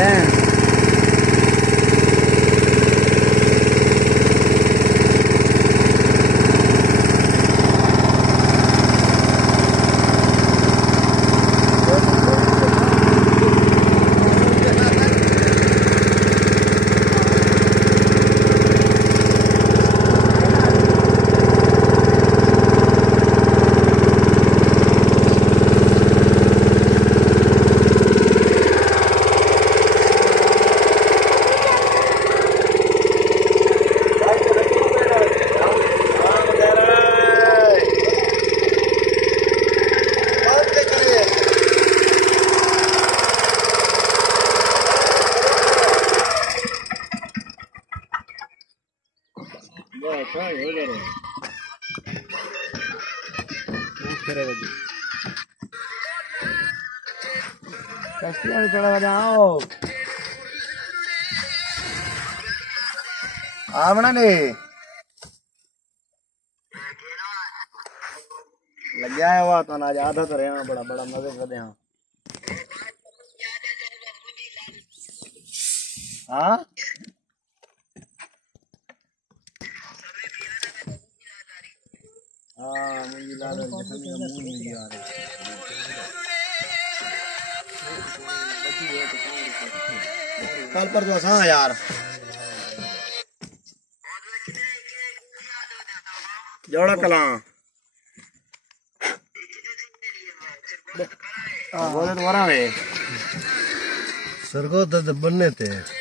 ले कश्तियां में थोड़ा बजाओ आवना ने लग गया है हुआ तो ना आधा तो रहना बड़ा बड़ा मजे कर दे हाँ हाँ मुझे लाल मुझे आ रही कल पर जो सा यार जोड़ा कला बोले दोबारा वे सरगो दर्द बनने थे